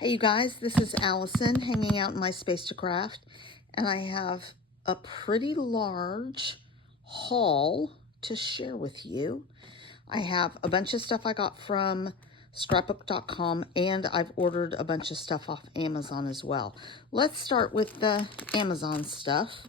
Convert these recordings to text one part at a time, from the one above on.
Hey you guys, this is Allison hanging out in my Space to Craft, and I have a pretty large haul to share with you. I have a bunch of stuff I got from scrapbook.com, and I've ordered a bunch of stuff off Amazon as well. Let's start with the Amazon stuff.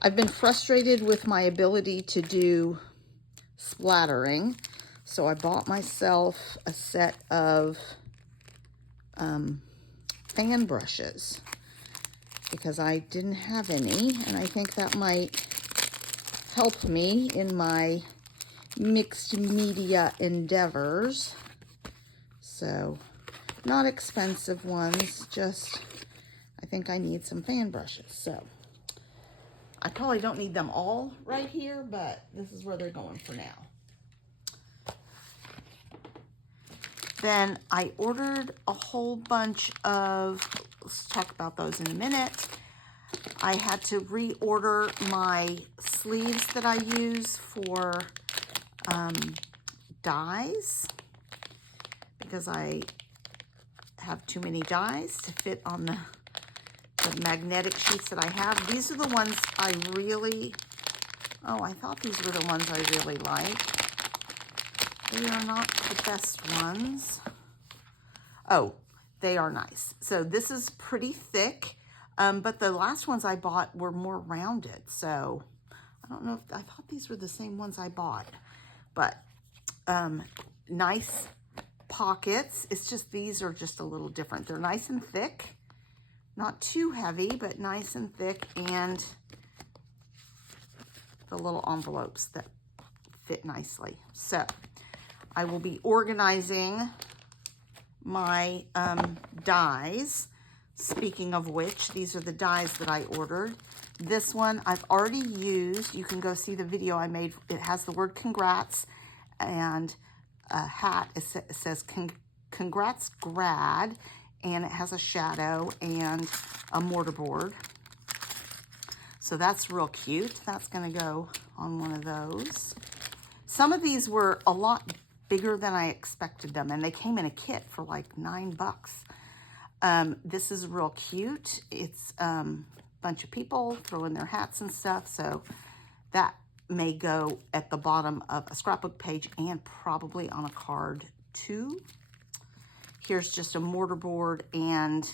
I've been frustrated with my ability to do splattering, so I bought myself a set of fan brushes because I didn't have any, and I think that might help me in my mixed media endeavors. So, not expensive ones, just I think I need some fan brushes. So, I probably don't need them all right here, but this is where they're going for now. Then I ordered a whole bunch of, let's talk about those in a minute. I had to reorder my sleeves that I use for dies because I have too many dies to fit on the magnetic sheets that I have. These are the ones I really, I thought these were the ones I really like. They are not the best ones. Oh, they are nice. So this is pretty thick, but the last ones I bought were more rounded. So I don't know if I thought these were the same ones I bought, but nice pockets. It's just these are just a little different. They're nice and thick, not too heavy, but nice and thick, and the little envelopes that fit nicely. So I will be organizing my dies. Speaking of which, these are the dies that I ordered. This one I've already used. You can go see the video I made. It has the word congrats and a hat. It says congrats grad, and it has a shadow and a mortarboard. So that's real cute. That's going to go on one of those. Some of these were a lot bigger than I expected them, and they came in a kit for like $9. This is real cute. It's a bunch of people throwing their hats and stuff, so that may go at the bottom of a scrapbook page and probably on a card too. Here's just a mortarboard and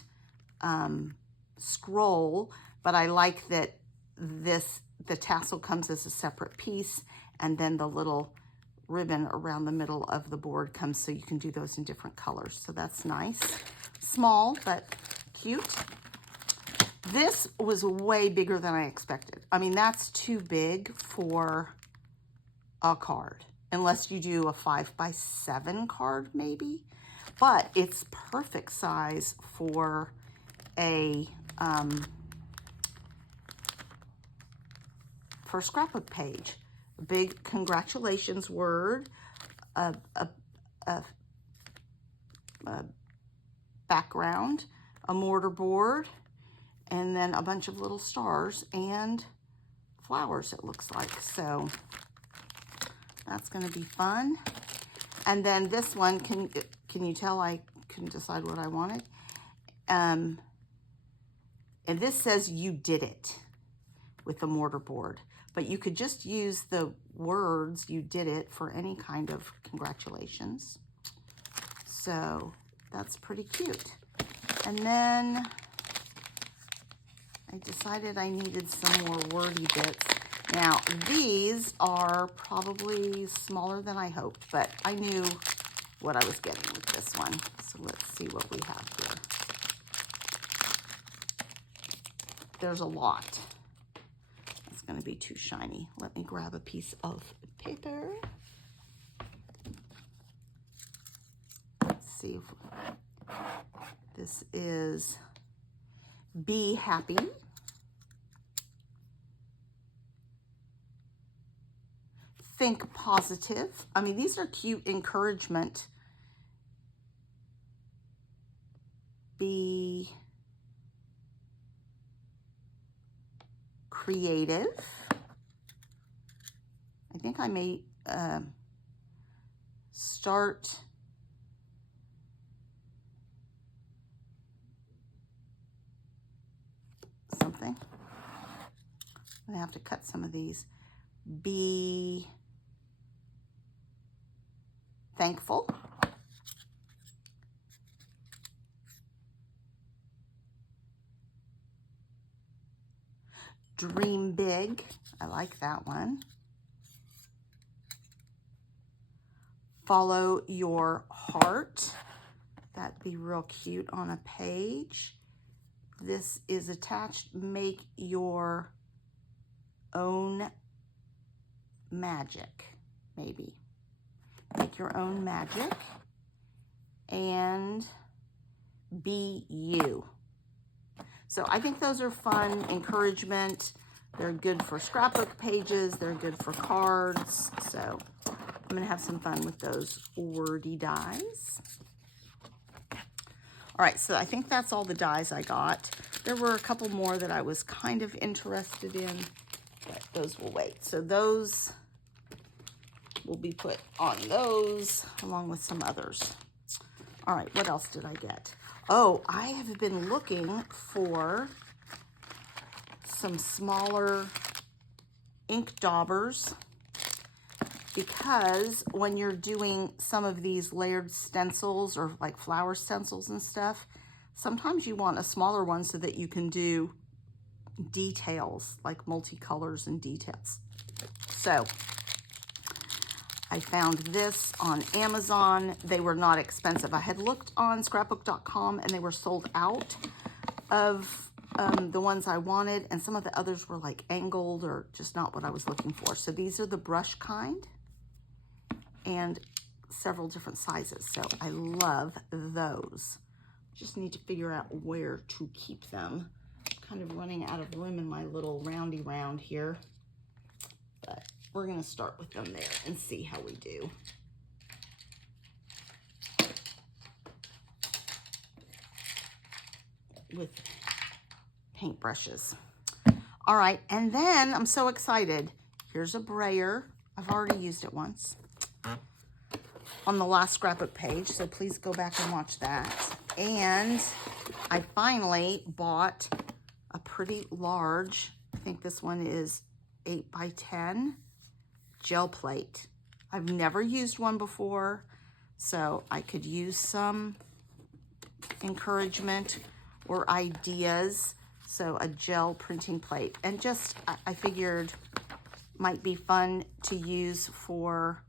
scroll, but I like that the tassel comes as a separate piece, and then the little ribbon around the middle of the board comes, so you can do those in different colors. So that's nice. Small, but cute. This was way bigger than I expected. I mean, that's too big for a card, unless you do a 5x7 card maybe, but it's perfect size for a scrapbook page. A big congratulations word, a background, a mortarboard, and then a bunch of little stars and flowers, it looks like. So that's going to be fun. And then this one, can you tell I couldn't decide what I wanted? And this says you did it with the mortarboard, but you could just use the words you did it for any kind of congratulations. So that's pretty cute. And then I decided I needed some more wordy bits. Now these are probably smaller than I hoped, but I knew what I was getting with this one. So let's see what we have here. There's a lot. It's going to be too shiny. Let me grab a piece of paper. Let's see if this is Be Happy. Think Positive. I mean, these are cute encouragement. Be Creative. I think I may start something. I'm gonna have to cut some of these. Be thankful. Dream big. I like that one. Follow your heart. That'd be real cute on a page. This is attached. Make your own magic, maybe. Make your own magic. And be you. So I think those are fun encouragement. They're good for scrapbook pages. They're good for cards. So I'm going to have some fun with those wordy dies. All right, so I think that's all the dies I got. There were a couple more that I was kind of interested in, but those will wait. So those will be put on those along with some others. All right, what else did I get? Oh, I have been looking for some smaller ink daubers, because when you're doing some of these layered stencils or like flower stencils and stuff, sometimes you want a smaller one so that you can do details, like multicolors and details. So I found this on Amazon. They were not expensive. I had looked on scrapbook.com and they were sold out of the ones I wanted, and some of the others were like angled or just not what I was looking for. So these are the brush kind and several different sizes. So I love those. Just need to figure out where to keep them. I'm kind of running out of room in my little roundy round here, but we're going to start with them there and see how we do. With paintbrushes. All right, and then I'm so excited. Here's a brayer. I've already used it once on the last scrapbook page, so please go back and watch that. And I finally bought a pretty large, I think this one is 8 by 10 gel plate. I've never used one before, so I could use some encouragement or ideas. So a gel printing plate, and just I figured might be fun to use for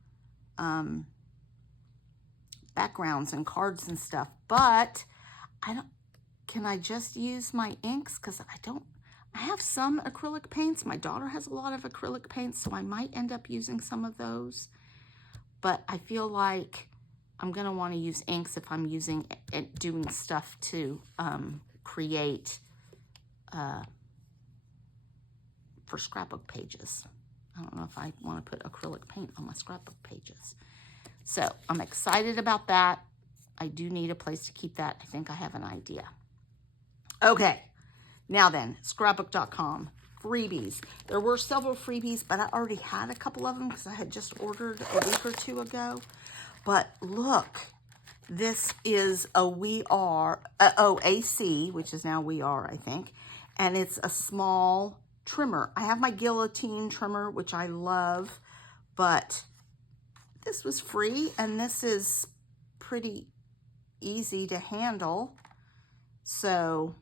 backgrounds and cards and stuff. But can I just use my inks? Because I have some acrylic paints. My daughter has a lot of acrylic paints, so I might end up using some of those. But I feel like I'm gonna want to use inks if I'm using it, doing stuff to create for scrapbook pages. I don't know if I want to put acrylic paint on my scrapbook pages. So I'm excited about that. I do need a place to keep that. I think I have an idea. Okay, now then, scrapbook.com, freebies. There were several freebies, but I already had a couple of them because I had just ordered a week or two ago. But look, this is a AC, which is now We Are, I think. And it's a small trimmer. I have my guillotine trimmer, which I love, but this was free, and this is pretty easy to handle. So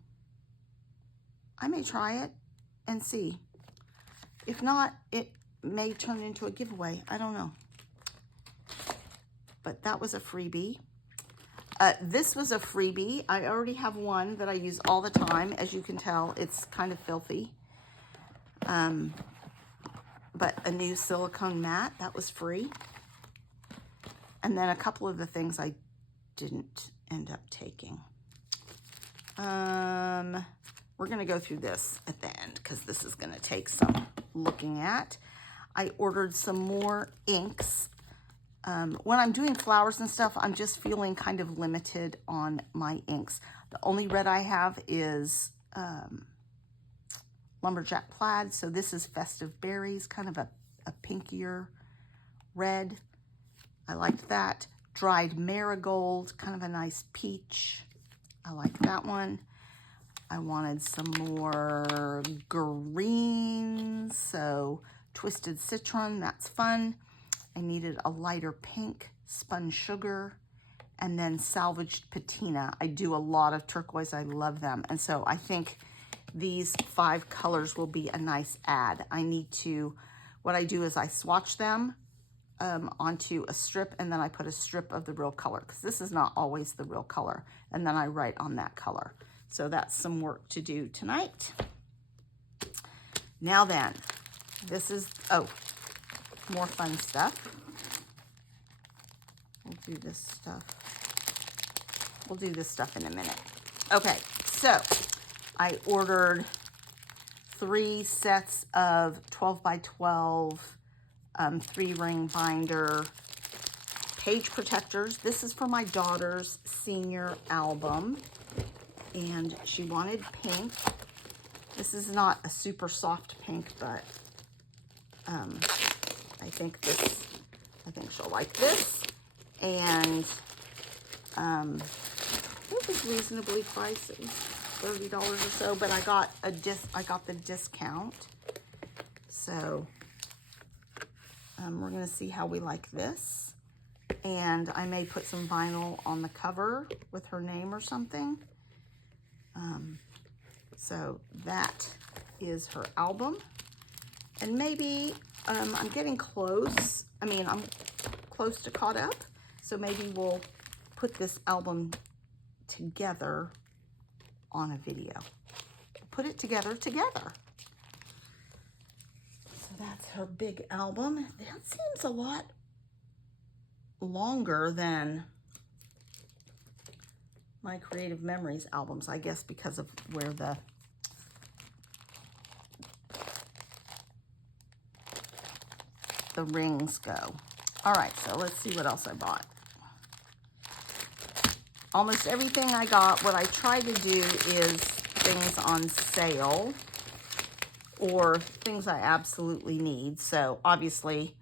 I may try it and see. If not, it may turn into a giveaway. I don't know. But that was a freebie. This was a freebie. I already have one that I use all the time. As you can tell, it's kind of filthy. But a new silicone mat, that was free. And then a couple of the things I didn't end up taking. We're going to go through this at the end because this is going to take some looking at. I ordered some more inks. When I'm doing flowers and stuff, I'm just feeling kind of limited on my inks. The only red I have is Lumberjack Plaid. So this is Festive Berries, kind of a pinkier red. I liked that. Dried Marigold, kind of a nice peach. I like that one. I wanted some more greens, so Twisted Citron, that's fun. I needed a lighter pink, Spun Sugar, and then Salvaged Patina. I do a lot of turquoise, I love them. And so I think these 5 colors will be a nice add. What I do is I swatch them onto a strip, and then I put a strip of the real color, because this is not always the real color, and then I write on that color. So that's some work to do tonight. Now then, this is, oh, more fun stuff. We'll do this stuff in a minute. Okay, so I ordered 3 sets of 12 by 12 3-ring binder page protectors. This is for my daughter's senior album, and she wanted pink. This is not a super soft pink, but I think she'll like this. And it was reasonably priced. It was $30 or so, but I got the discount. So we're gonna see how we like this. And I may put some vinyl on the cover with her name or something. So that is her album. And maybe I'm getting close. I mean, I'm close to caught up. So maybe we'll put this album together on a video. Put it together. So that's her big album. That seems a lot longer than my Creative Memories albums, I guess, because of where the rings go. All right, so let's see what else I bought. Almost everything I got, what I try to do is things on sale or things I absolutely need. So obviously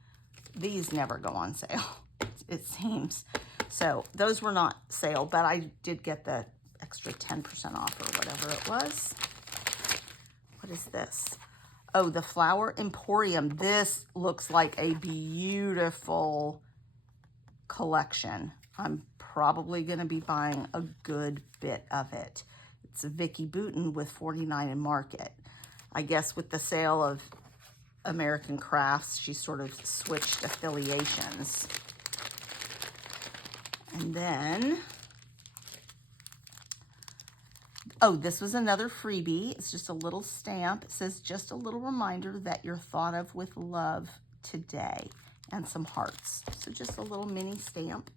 these never go on sale, it seems. So those were not sale, but I did get the extra 10% off or whatever it was. What is this? Oh, the Flower Emporium. This looks like a beautiful collection. I'm probably going to be buying a good bit of it. It's a Vicki Boutin with 49 in Market. I guess with the sale of American Crafts, she sort of switched affiliations. And then, oh, this was another freebie. It's just a little stamp. It says, just a little reminder that you're thought of with love today, and some hearts. So just a little mini stamp.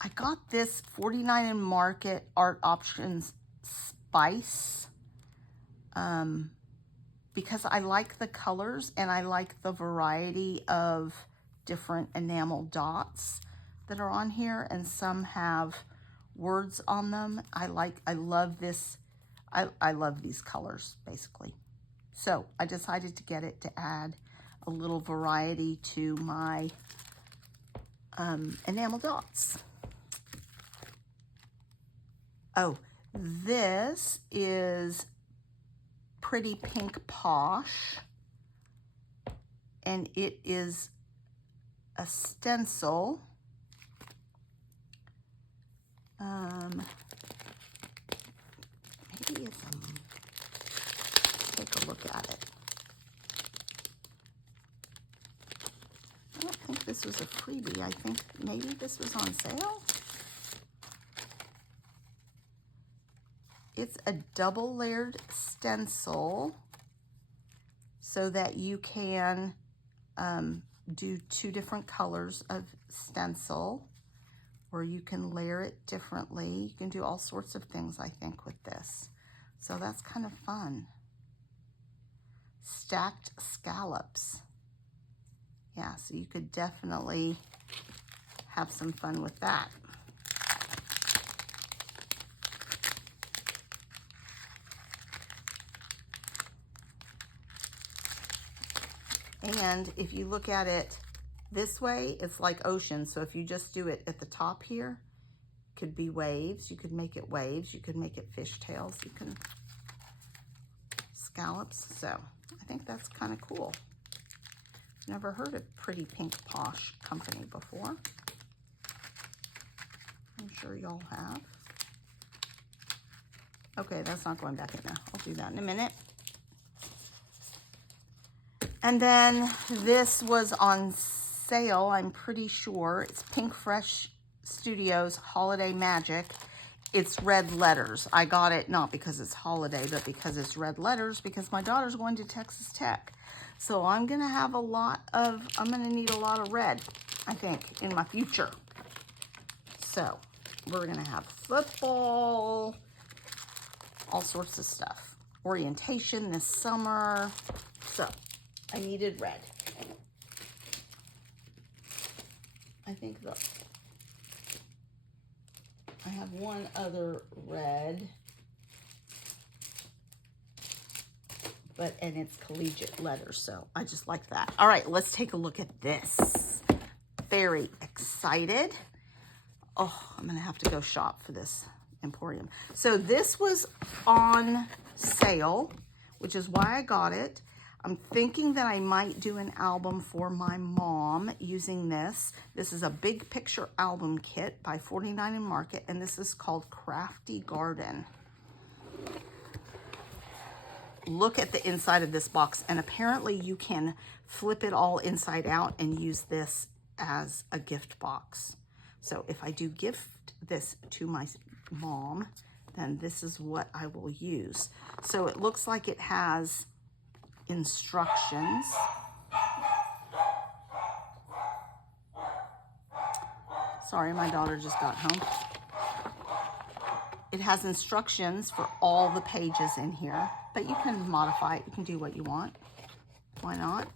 I got this 49 in Market Art Options Spice because I like the colors and I like the variety of different enamel dots that are on here, and some have words on them. I love this. I love these colors, basically. So I decided to get it to add a little variety to my enamel dots. Oh, this is Pretty Pink Posh, and it is a stencil. Maybe it's take a look at it. I don't think this was a freebie. I think maybe this was on sale. It's a double layered stencil so that you can do 2 different colors of stencil, or you can layer it differently. You can do all sorts of things, I think, with this. So that's kind of fun. Stacked scallops. Yeah, so you could definitely have some fun with that. And if you look at it this way, it's like ocean. So if you just do it at the top here, could be waves. You could make it waves. You could make it fishtails. You can scallops. So I think that's kind of cool. Never heard of Pretty Pink Posh Company before. I'm sure y'all have. Okay, that's not going back in there. I'll do that in a minute. And then this was on sale, I'm pretty sure. It's Pink Fresh Studios Holiday Magic. It's red letters. I got it not because it's holiday, but because it's red letters, because my daughter's going to Texas Tech. So I'm gonna have I'm gonna need a lot of red, I think, in my future. So we're gonna have football, all sorts of stuff. Orientation this summer. So I needed red. I think I have one other red, and it's collegiate letters, so I just like that. All right, let's take a look at this. Very excited. Oh, I'm gonna have to go shop for this Emporium. So this was on sale, which is why I got it. I'm thinking that I might do an album for my mom using this. This is a big picture album kit by 49 and Market, and this is called Crafty Garden. Look at the inside of this box, and apparently you can flip it all inside out and use this as a gift box. So if I do gift this to my mom, then this is what I will use. So it looks like it has instructions. Sorry, my daughter just got home. It has instructions for all the pages in here, but you can modify it. You can do what you want. Why not?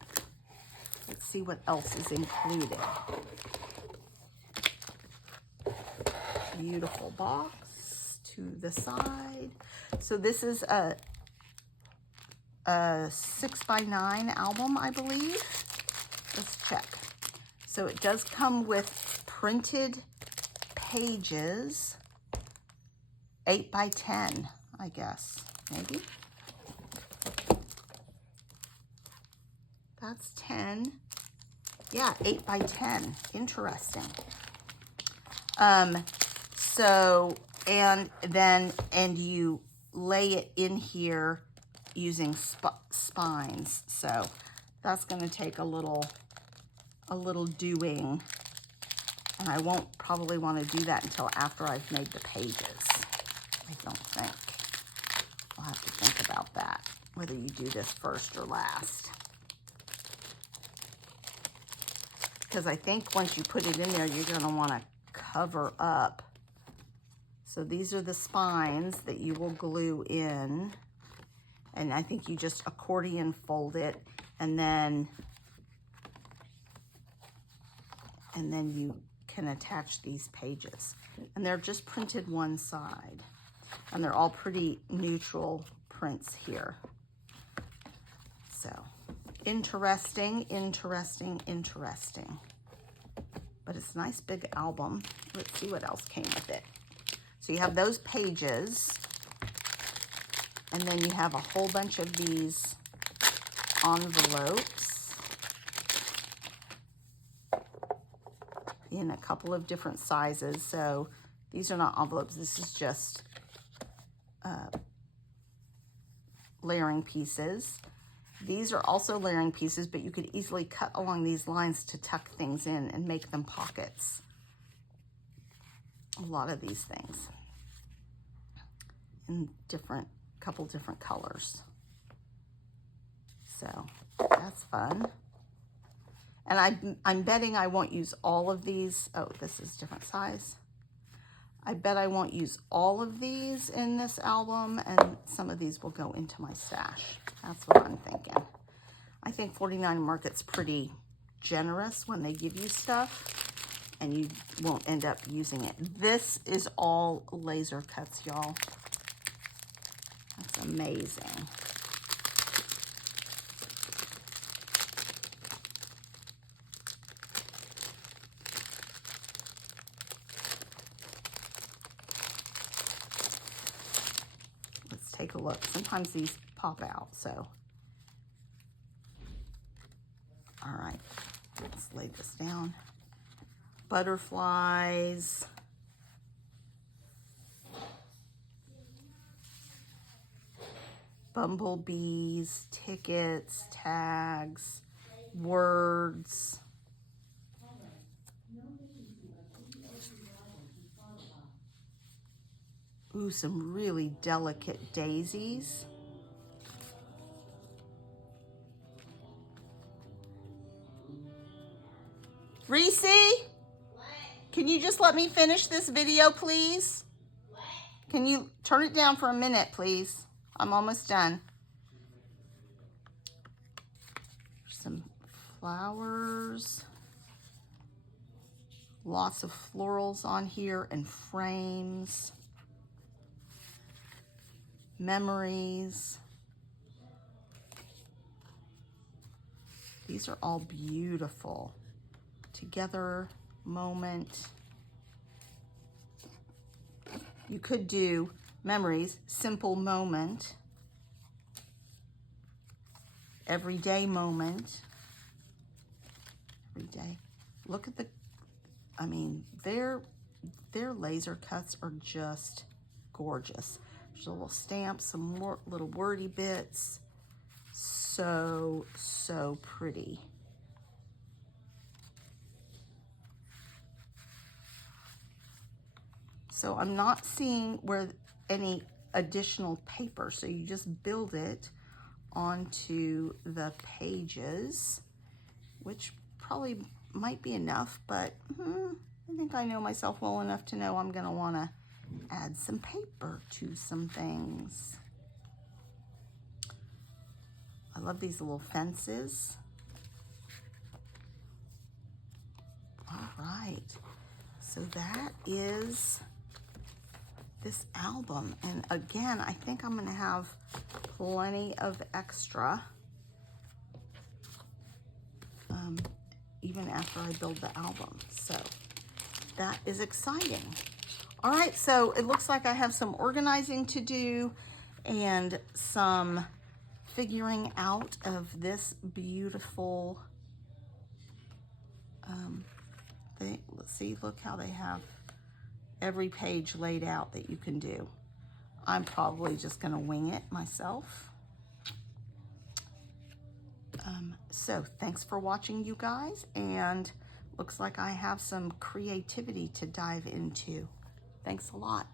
Let's see what else is included. Beautiful box to the side. So this is a 6x9 album, I believe. Let's check. So it does come with printed pages, 8x10, I guess, maybe. That's 10. Yeah, 8x10. Interesting. And you lay it in here using spines. So that's going to take a little doing, and I won't probably want to do that until after I've made the pages. I don't think. I'll have to think about that, whether you do this first or last. Because I think once you put it in there, you're going to want to cover up. So these are the spines that you will glue in. And I think you just accordion fold it, and then you can attach these pages. And they're just printed one side. And they're all pretty neutral prints here. So, interesting. But it's a nice big album. Let's see what else came with it. So you have those pages. And then you have a whole bunch of these envelopes in a couple of different sizes. So these are not envelopes. This is just layering pieces. These are also layering pieces, but you could easily cut along these lines to tuck things in and make them pockets. A lot of these things in couple different colors. So that's fun. And I'm betting I won't use all of these. Oh, this is different size. I bet I won't use all of these in this album, and some of these will go into my stash. That's what I'm thinking. I think 49 Market's pretty generous when they give you stuff, and you won't end up using it. This is all laser cuts, y'all. That's amazing. take a look. Sometimes these pop out, so. All right, let's lay this down. Butterflies. Bumblebees, tickets, tags, words. Ooh, some really delicate daisies. Reese, can you just let me finish this video, please? Can you turn it down for a minute, please? I'm almost done. Some flowers. Lots of florals on here and frames. Memories. These are all beautiful. Together moment. You could do memories, simple moment, everyday moment, every day. Look at the, I mean, their laser cuts are just gorgeous. There's a little stamp, some more little wordy bits. So, so pretty. So I'm not seeing where any additional paper, so you just build it onto the pages, which probably might be enough, but I think I know myself well enough to know I'm gonna wanna add some paper to some things. I love these little fences. All right, so that is this album. And again, I think I'm gonna have plenty of extra even after I build the album. So that is exciting. All right, so it looks like I have some organizing to do and some figuring out of this beautiful thing. Let's see, look how they have every page laid out that you can do. I'm probably just gonna wing it myself. So thanks for watching, you guys, and looks like I have some creativity to dive into. Thanks a lot.